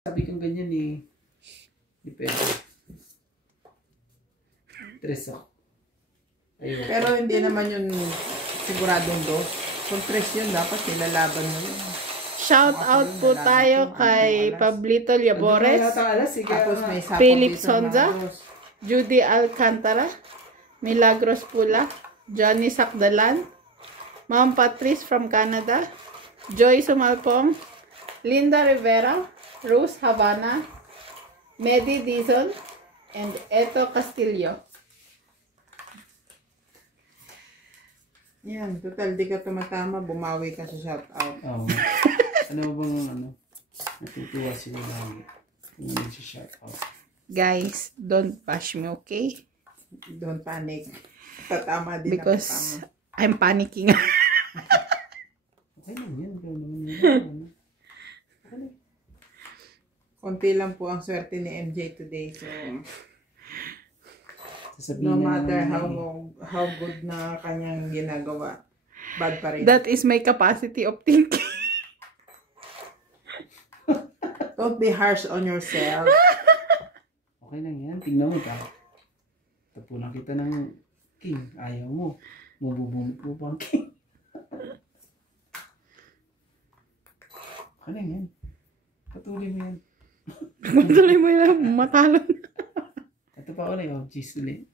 Sabi kong ganyan eh. Depende. Tres ako. Ayun. Pero hindi naman yun siguradong dos. Kung tres yun, dapat nilalaban mo yun. Shout out po tayo kay Pablito Llabores, Philip Sonza, Judy Alcantara, Milagros Pula, Johnny Sakdalan, Ma'am Patrice from Canada, Joy Sumalpong, Linda Rivera, Rose Havana, Medi Dizon, and Eto Castillo. Yan, total di ka tumatama, bumawi ka sa shout out. Oo. Ano bang natutuwa sila lagi kung nag-shout out. Guys, don't bash me, okay? Don't panic. Tatama din because I'm panicking. Okay lang yan. Okay. Konti lang po ang swerte ni MJ today. So, sasabihin no matter how good na kanyang ginagawa, bad pa rin. That is my capacity of thinking. Don't be harsh on yourself. Okay lang yan. Tingnan mo ka. Tapunan kita ng king. Ayaw mo. Mabubunot mo pa ang king. Okay lang yan. Patuloy mo yan. Patuloy mo yan. Matalon. Ito pa ulit. Oh, cheese ulit.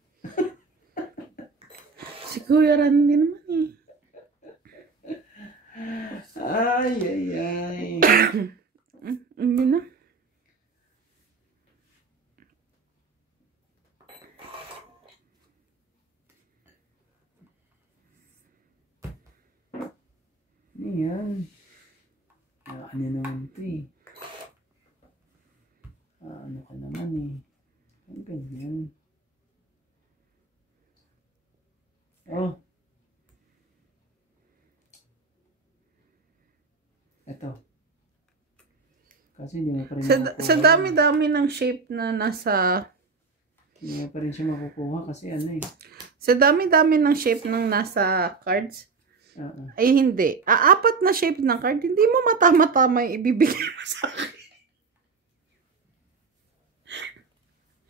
Si Kuya Randy naman eh. Ay. Yun na. Ayan. Ano naman ito eh. Ano ka naman eh. Ang ganyan. Oh. Ito. Kasi hindi mo pa rin Sa dami-dami ng shape na nasa... Hindi mo pa rin siya makukuha kasi ano eh. Sa dami-dami ng shape ng nasa cards, ay hindi. Apat na shape ng card, hindi mo matama-tama yung ibibigay mo sa akin.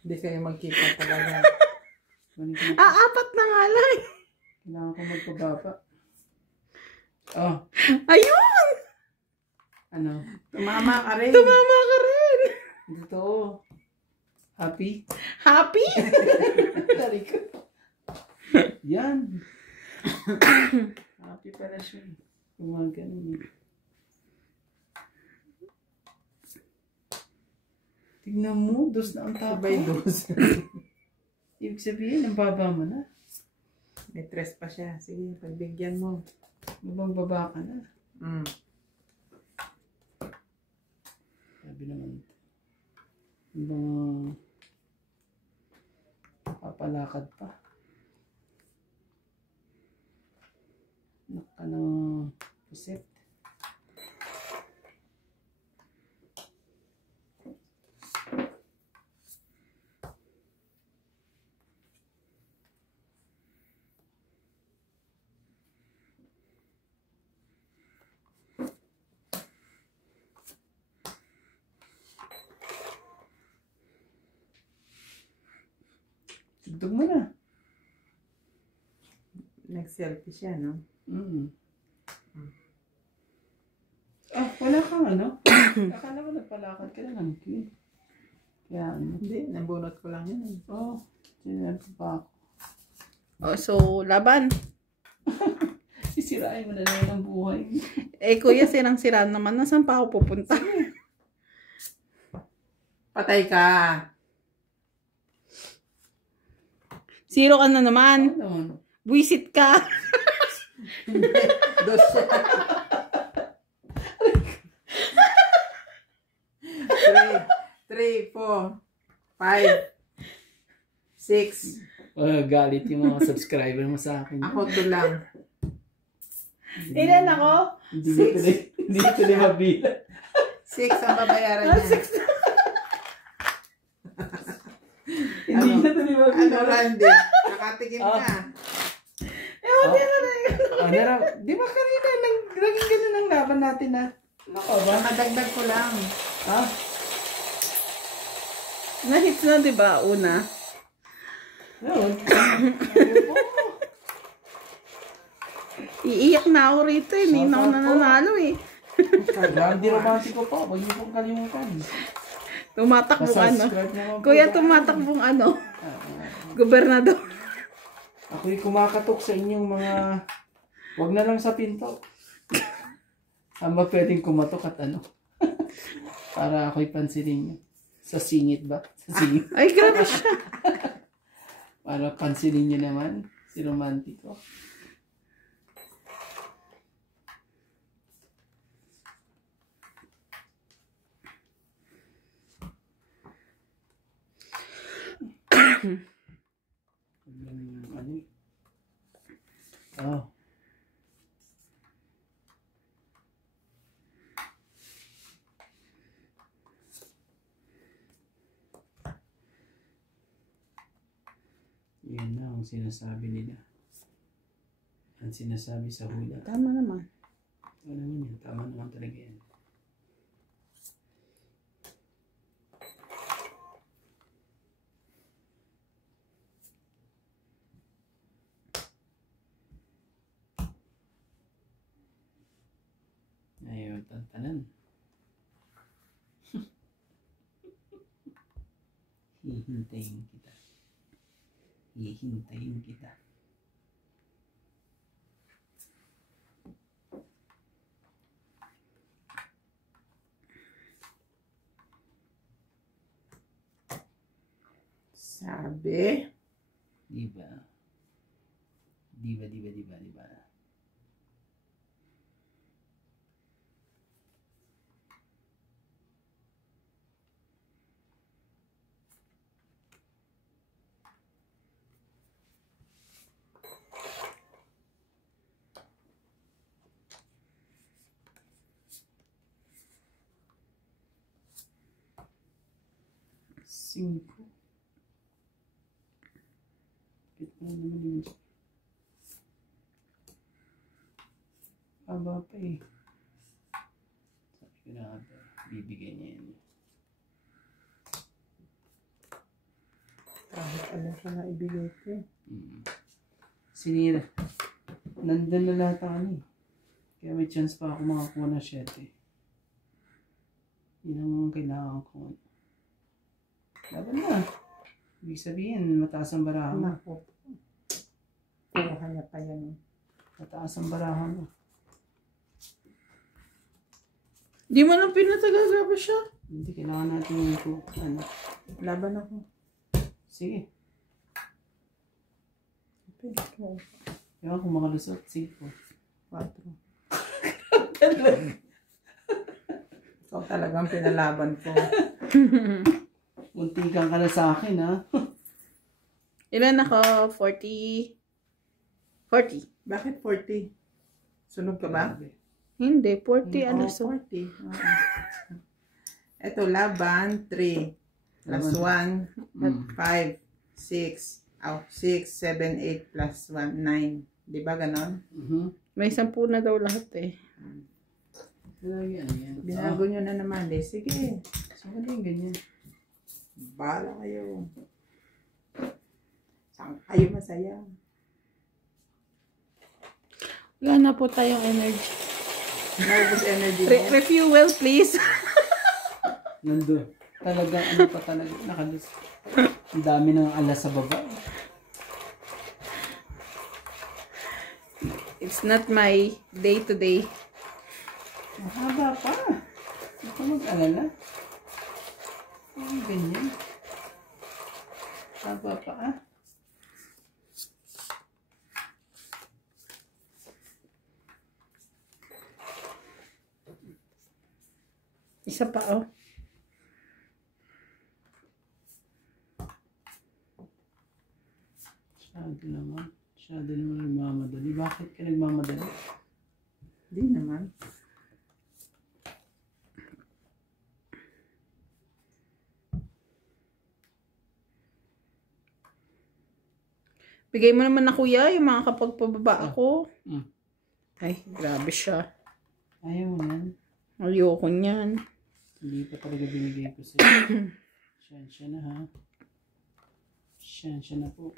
Hindi kayo magkita talaga. Apat na nga lang. Kailangan ko magpababa. Oh. Ayun! Ano? Tumama ka rin. Tumama ka rin. Dito. Happy? Happy? Dari ko. Yan. Happy pala siya. Gumagano. Tignan mo, dos na ang taba. Sabay dos. Ibig sabihin, ang baba mo na. May tres pa siya. Sige, pagbigyan mo. Babang-baba ka na. Sabi naman. Ibang papalakad pa. Naka na puset. Tugtog mo na. Nag-selfie siya, no? Wala kang ano? Akala ko nagpalakad ka na ng queen. Kaya ano? Hindi, nabunot ko lang yun. Sinabi pa ako. So, laban. Sisirain mo na lang ang buhay. Kuya, sirang-sira naman. Nasaan pa ako pupunta? Patay ka. Zero ka na naman. Ano? Buisit ka. Dos siya. 3, 4, 5, 6. Galit yung mga subscriber mo sa akin. Ako to lang. Ilan ako? Hindi ko na mabilang. 6 ang babayaran niya. Hindi na ito ni mabilang. Ano, Randy? Nakatikim ka. Di ba kanina naging ganun ang laban natin na? Nako ba? Nakadagdag ko lang. Na-hits na, di ba? Una. Yun. Iiyak na ako rito eh. Hindi na ako nananalo eh. Grande romantiko pa. Huwag niyo pong kalimutan. Tumatakbong ano. Subscribe naman po. Kuya, tumatakbong ano. Gobernador. Ako'y kumakatok sa inyong mga... Huwag na lang sa pinto. Ama pwedeng kumatok at ano. Para ako'y pansinin niyo. Sa singit ba? Sa singit. Ay, grabe siya. Para pansinin niyo naman. Si romantiko. Oh. Yan na ang sinasabi nila. Ang sinasabi sa hula. Tama naman. Ano naman yan? Tama naman talaga yan. Ayaw, tantanan. Hihintayin kita. Hihintayin kita. Sabi. Diba? Diba? Cinco. Ito naman yun. Aba pa eh. Sabi ko na ata, bibigay niya yan. Kahit ano siya na ibigay ko. Sinira. Nandun na lahat ang ano eh. Kaya may chance pa ako makakuha ng 7. Yun ang kailangan ko. Laban na. Ibig sabihin, mataas ang barahan mo. Naku. Kuha niya pa yan. Mataas ang barahan mo. Di mo nang pinatagal. Grabe siya. Hindi, kailangan natin yung ano. Laban ako. Sige. Okay. Ewan kung makalusot. Sige po. 4. So talagang pinalaban ko. Muntikan ka na sa akin, ha? Ilan ako? 40. 40. Bakit 40? Sunog ka ba? Hindi, 40 ano so. 40. Ito, laban, 3. Plus 1, 5, 6, 6, 7, 8, plus 1, 9. Di ba ganon? May 10 na daw lahat eh. Binago nyo na naman. Sige. So, ano yung ganyan? Bala kayo. Saan kayo masaya? Wala na po tayong energy. Nervous energy mo. Refuel please. Nandun. Talaga, ano pa talaga? Nakalis. Ang dami ng alas sa baba. It's not my day to day. Mahaba pa. Hindi ka mag-alala. Ay, ganyan. Haba pa, ah. Isa pa oh. Masyado naman nagmamadali. Bakit ka nagmamadali? Hindi naman. Bigay mo naman na kuya yung mga kapagpababa ako. Mm. Ay, grabe siya. Ayaw mo yan. Ayoko niyan. Hindi pa talaga binigay ko sa'yo. Siyensya na ha. Siyensya na po.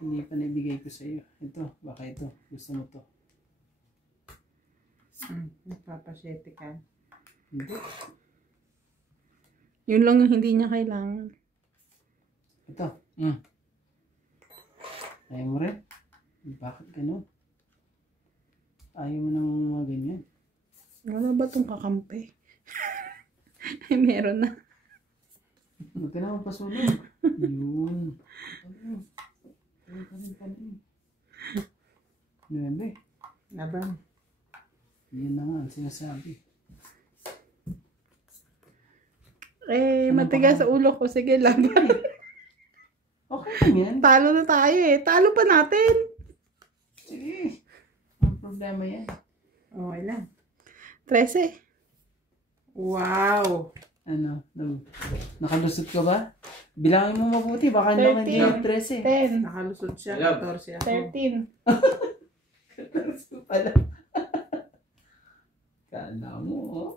Hindi pa naibigay ko sa iyo. Ito, baka ito. Gusto mo to. Nagpapasyete ka. Hindi. Yun lang yung hindi niya kailangan. Ito. Ayaw mo rin? Bakit ganun? Ayaw mo ng mga ganyan. Wala ba itong kakampi? Ay, meron na. Huwag ka na mapasunod. Yun. Panin. 9. Laban. Yun na nga ang sinasabi. Eh, Ano matigas pa? sa ulo ko. Sige, laban. Okay lang yan. Talo na tayo eh. Talo pa natin. Sige. Ang problema yan. Oh, ilan? 13. Wow! Ano? Nakalusot ka ba? Bilangin mo mabuti. Baka naman hindi 13. yung 13. 10. Nakalusot siya. Alam. 14 ako. 13. Nakalusot pala. Kala mo, oh.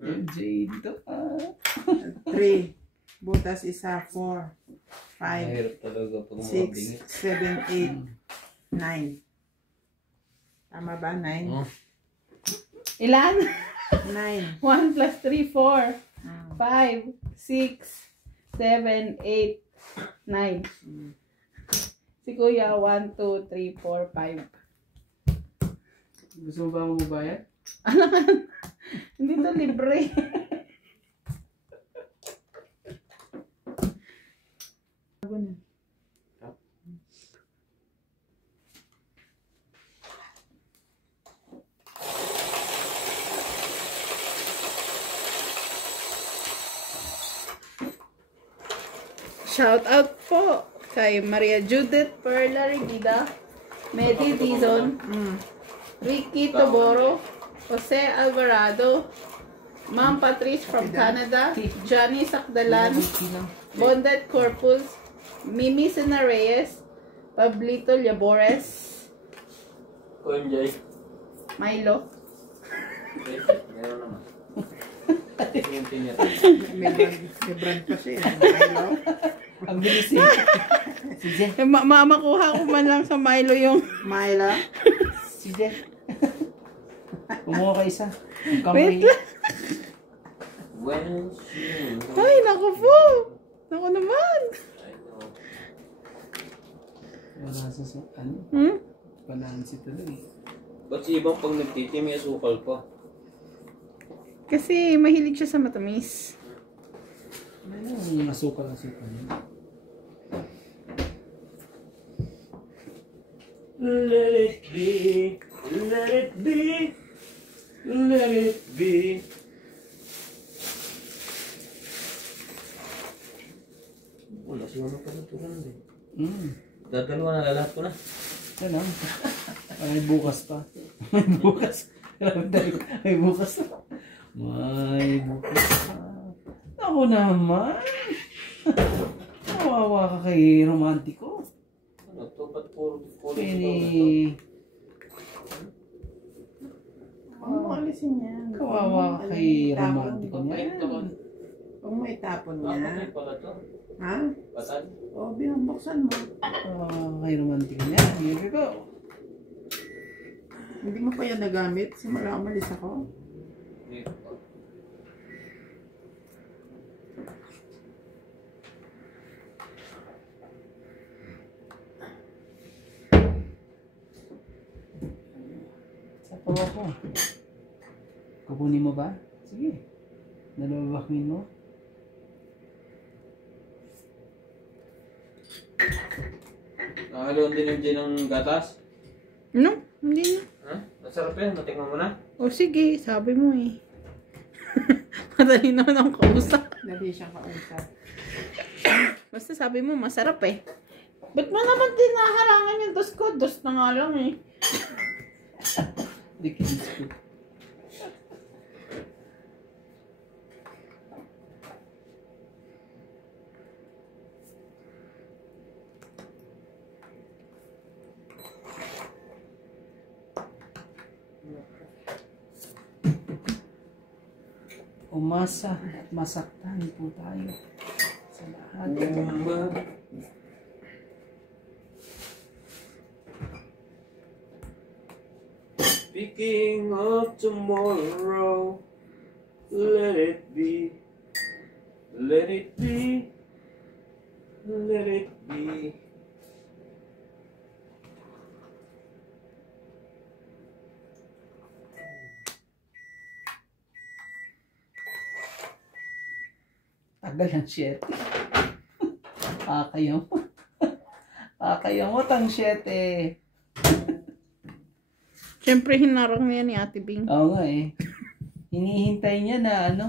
MJ dito pa. 3. Butas isa. 4. 5. Mahirap talaga pag 6. 7. 8. 9. Tama ba? 9? Oh. Ilan? 9. 1 plus 3, 4. 5, 6, 7, 8, 9. Si Kuya, 1, 2, 3, 4, 5. Gusto mo ba akong mabayad? Hindi to libre. Shout out po kay Maria Judith Perla Regida, Medi Dizon, Ricky Toboro, Jose Alvarado, Ma'am Patrice from Canada, Johnny Sakdalan, Bondet Corpus, Mimi Sena Reyes, Pablito Labores, Enjoy. Milo. Meron naman. Yung pinya. May brand pa siya. Milo. Ang bilis eh. Sige. Makuha ko man lang sa Milo yung... Milo. Sige. Kumuha ka isa. Ang Wait kamay. lang. When she... Ay, naku po. Naku naman. Wala sa ano? Balansi talaga eh. Ba't si ibang pag nagtiti may asukal pa? Kasi mahilig siya sa matamis. Ano yung asukal niya? Let it be, let it be, let it be. Wala siya pa natulan din. Dadalawa na lahat ko na. Yan lang. May bukas pa. May bukas. May bukas pa. May bukas pa. Ako naman. Kawawa ka kay romantiko. Ano to? Ba't puro Pwede. Huwag mo alisin yan. Kawawa ka kay romantiko Papait niya. naman. Huwag mo itapon Bakit niya. may pala to? Ha? Patad? O, binubuksan mo. Kawawa ka kay romantiko niya. Here we go. Hindi mo pa yan nagamit. Simula umalis ako. Dito pa. Sapaw ako. Kukunin mo ba? Sige. Nalabakin mo. Nakahaloon din yung gin ng gatas? No, hindi na. Ha? Masarap yan. Natikman mo na? O sige, sabi mo eh. Madali naman akong kausap. Dali siyang kausap. Basta sabi mo, masarap eh. Ba't mo naman tinaharangan yung dos ko? Dos na nga lang eh. Hindi kinis ko. umasa at masaktan po tayo sa lahat. Speaking of tomorrow, let it be, let it be, let it be. Tagal ng 7. Kakayamot. Kakayamot ang 7. Siyempre, hinarang niya ni Ate Bing. Oo nga eh. Hinihintay niya na ano?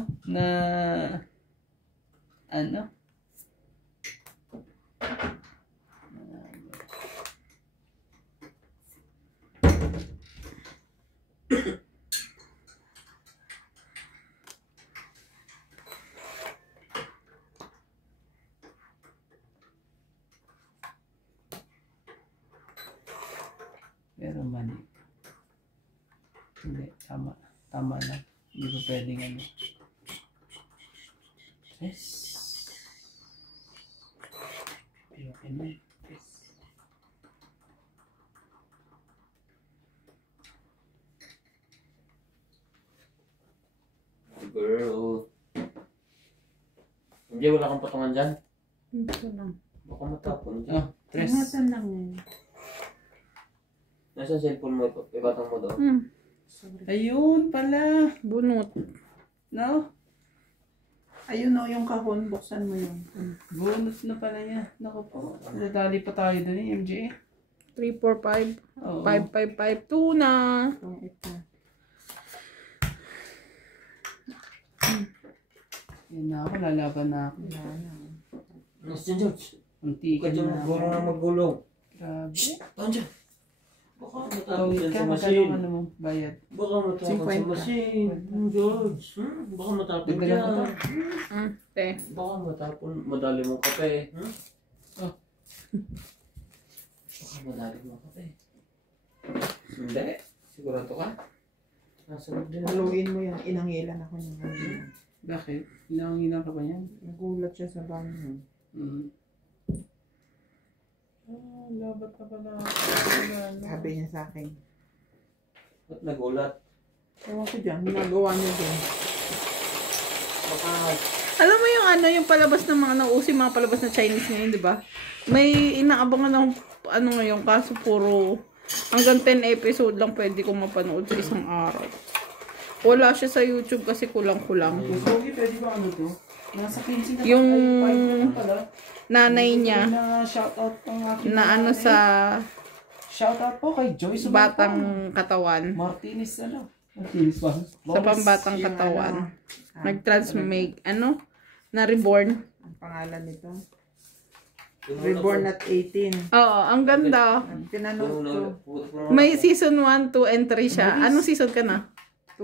Pero mali. Hindi, tama. Tama lang. Hindi ko pwedeng ano. Yes. Okay na. Yes. Girl. Hindi, wala kang patungan dyan. Ito lang. Baka matapon dyan. Oh, tres. Ingatan lang yan. Nasaan cellphone mo ito? Ibatang mo daw. Ayun pala. Bunot. No? Ayun o, yung kahon. Buksan mo yun. Bonus na pala niya. Naku po. Nadali pa tayo dun eh, MJ. 3, 4, 5. Oo. 5, 5, 5. 2 na. Itong ito. Yan na ako. Lalaban na ako. Wala na. Nasaan George? Unti Huwag ka ka dyan na. magulong na magulong. Grabe. Tahan dyan. Baka matapon Tawid dyan ka. sa Magkano machine. ano mo? Bayad. Baka matapon sa 50. machine. George. Baka matapon Dagdagan dyan. ko to. Te. Baka matapon. Madali mong kape. Oh. Baka madali mong kape. Hindi. Sigurado ka? Nasa din. Haluin mo yan. Inangilan ako niya. Bakit? Hinanginan ka ba yan? Nagulat siya sa banyo. Labat ka pala. Sabi niya sa akin. Ba't nagulat? Ewan ko dyan. Ginagawa niya din. Baka Alam mo yung ano, yung palabas ng mga nauso, yung mga palabas na Chinese ngayon, di ba? May inaabangan ng ano ngayon, kaso puro hanggang 10 episode lang pwede kong mapanood sa isang araw. Wala siya sa YouTube kasi kulang-kulang. So, pwede ba ano to? Nasa 15 na Yung ay 5 na pala. nanay niya Na shoutout ng aking na ano nanay. sa Shoutout po kay Joyce batang katawan. Martinez ano? Martinez ba? Sa pambatang Yung katawan. ano, Nag-transmake, ano? Na reborn. ang pangalan nito. Reborn at 18. Oo, ang ganda. Pinanood ko. May season 1, 2, and 3 siya. Anong season ka na? 2.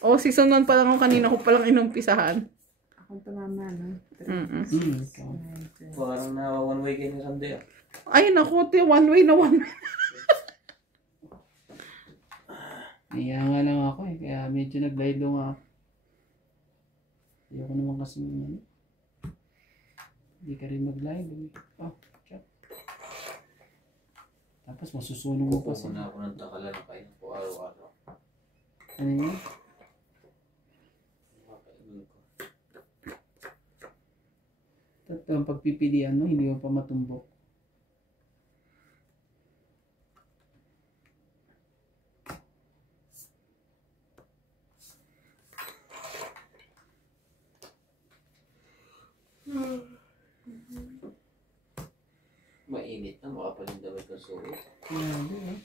Oh, season 1 pa lang ako kanina ko palang inumpisahan. Akong tumama, no? Parang na one way kayo ni Sunday. Ay, naku, one way na one way. Iya nga lang ako eh. Kaya medyo naglaylo nga ako. Ayoko naman kasi ano. Hindi ka rin maglaylo eh. Oh, check. Tapos masusunog mo pa Pupunan siya. ako ng takalan kayo po araw-araw. Ano yun? Makainin ko. At ang pagpipilian mo, hindi mo pa matumbok. Mainit na, makapalindawit ng suot. Grabe eh.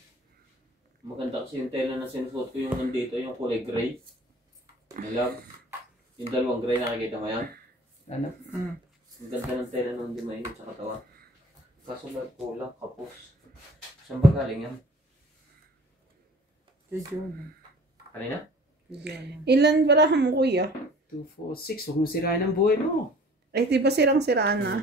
Maganda kasi yung tela na sinusuot ko yung nandito, yung kulay gray. Nilab. Yung dalawang gray, nakikita mo yan? Ano? Ang ganda ng tela nung hindi mainit sa katawan. Kaso lang kulang, kapos. Saan ba galing yan? Kay John. Kanina? Kay John. Ilan barahan mo, kuya? 2, 4, 6. Huwag mo sirain ang buhay mo. Ay, di ba sirang-siraan na?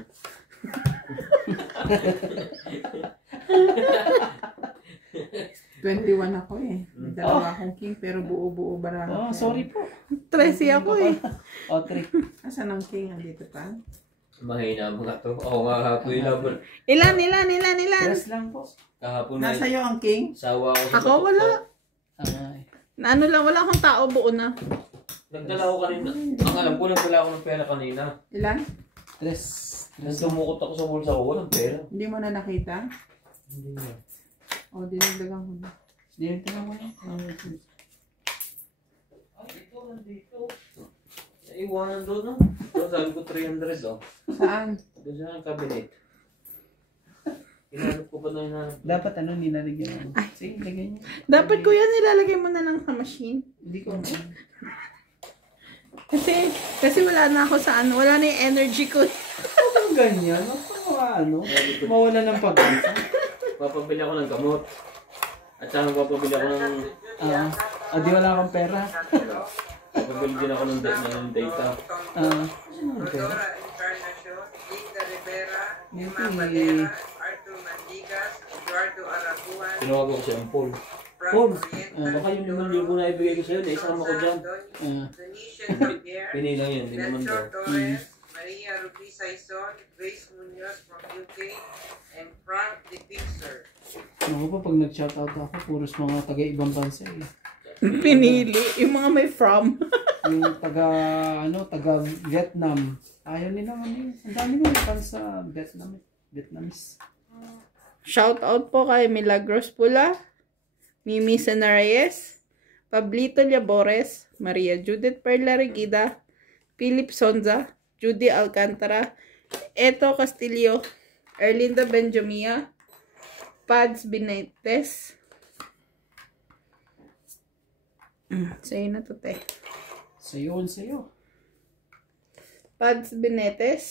21 ako eh. May dalawa akong king pero buo-buo barahan. Oh, sorry po. 13 ako eh. O, 3. Asan ang king? Andito pa? Mahina mga to. Ako nga hapon yung laban. Ilan? 3 lang po. Kahapon na Nasa iyo ang king? sawa ako sa Ako wala. Ay. Na ano lang, wala akong tao, buo na. Nagdala ako kanina. Ang alam ko, nagdala ako ng pera kanina. Ilan? 3. Nang dumukot ako sa bulsa ko, walang pera. Hindi mo na nakita? Hindi na. O, dinagdagan ko na. Dito lang mo yan. Ay, ito, nandito. Naiwanan doon, no? So, sabi ko 300, oh. Saan? Doon sa cabinet. Hinanap ko pa na hinanap. Dapat nilalagyan mo. Sige, lagyan niyo. Dapat ko yan, nilalagay mo na lang sa machine. Hindi ko. Kasi wala na ako sa ano, wala na yung energy ko. Ano ganyan? Ano? Mawala ng pag-asa. Papabili ako ng gamot. At saka papabili ako ng... Di wala akong pera. Papabili din ako ng data. Okay. Tinawag ko si Ampol. Paul. Baka yung 5,000 na ibigay ko sa'yo, naisama ko dyan. Pinilang yun, hindi naman daw. Maria Ruby Saison, Grace Munoz from UK, and Frank the Fixer. Ako pa, pag nag-shoutout ako, puros mga taga-ibang bansa eh. Pinili. Yung mga may from. Yung taga-Vietnam. Ayaw nila ano yun. Ang dami ko fans sa Vietnamese. Shout out po kay Milagros Pula, Mimi Sanarayes, Pablito Liabores, Maria Judith Perla Regida, Philip Sonza, Judy Alcantara, Eto Castillo, Erlinda Benjamia, Pads Benitez. Sa'yo na to, te. Sa'yo. Pads Benitez.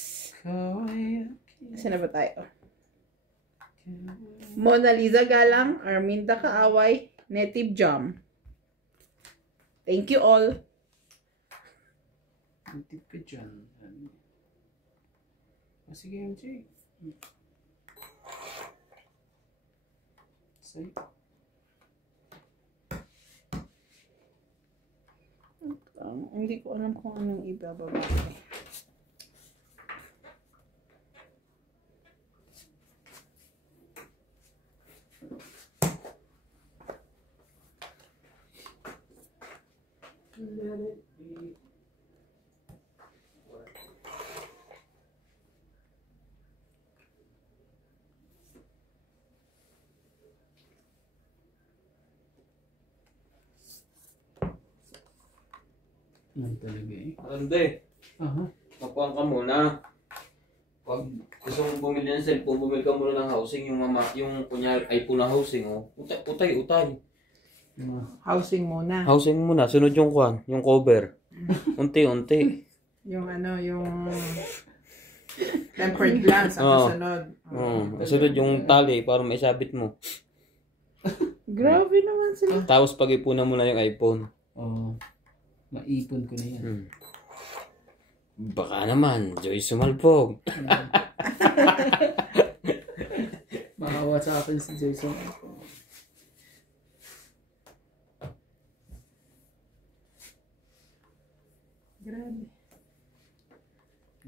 Kaya. Saan na ba tayo? Mona Lisa Galang, Arminda Kaaway, Native Jam. Thank you all. Tip ka dyan. Sige, MJ. Sa'yo. Hindi ko alam kung anong ibababa. Let it be. Yan talaga eh. Rande, Aha. mapuan ka muna. Pag gusto mong bumili ng cellphone, bumili ka muna ng housing, yung kunyari iPhone na housing, oh. Utay. Housing muna. Housing muna, sunod yung kwan, yung cover. Unti-unti. Yung yung tempered glass ang kasunod. Sunod yung tali para maisabit mo. Grabe naman sila. Tapos pag-ipunan mo na yung iPhone. Oo. Maipon ko na yan. Baka naman, Joy Sumalpog. Makawa sa akin si Jason. Grabe.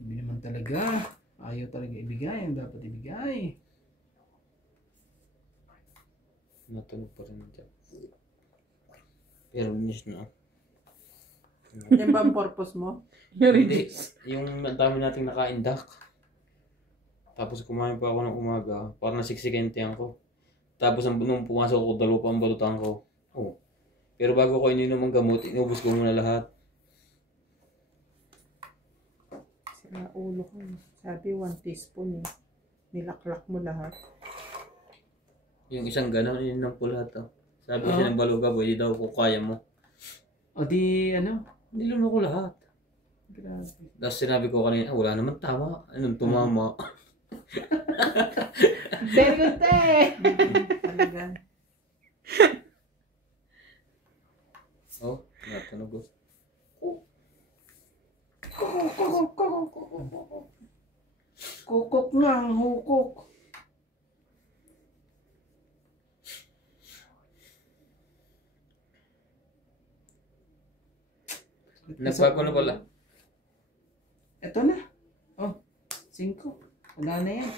Hindi naman talaga. Ayaw talaga ibigay. Ang dapat ibigay. Natunog pa rin dyan. Pero miss na. Yan ba ang purpose mo? Hindi, yung dami nating naka-indak. Tapos kumain pa ako ng umaga. Parang nasiksikintihan ko. Tapos nung pumasok ko, dalawa pa ang balutan ko. Oh. Pero bago ko ininom ang gamot, inubos ko muna lahat. Sira ulo ko. Sabi 1 teaspoon eh. Nilaklak mo lahat. Yung isang gano'n, ininom ko lahat. Oh. Sabi ko siya ng baluga, pwede daw kung kaya mo. O di ano? Niluno ko lahat. Grabe. Tapos sinabi ko kanina, wala naman tama. Anong tumama? Degute! Talaga. Oh, natunog ko. Kukok nga ang hukok. Nagbago na pala. Ito na. Oh, 5. Wala na yan.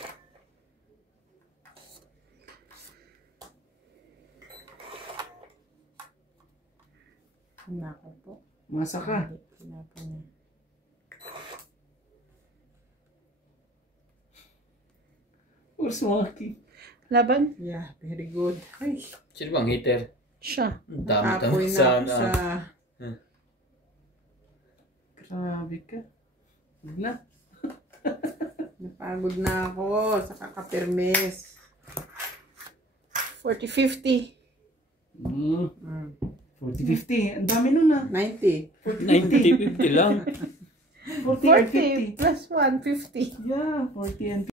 Nako po. Masa ka. Nako niya. Urs Monkey. Laban? Yeah, very good. Ay, Sino bang hater? Siya. Ang dami nakapoy tama na ako sana. sa... Grabe ka. Wala. Napagod na ako sa kakapirmes. 40-50. Mm. Mm. 40-50. Ang dami nun ah. 90. 90-50 lang. 40 and 40 plus 1, 50. 50. Yeah, 40 and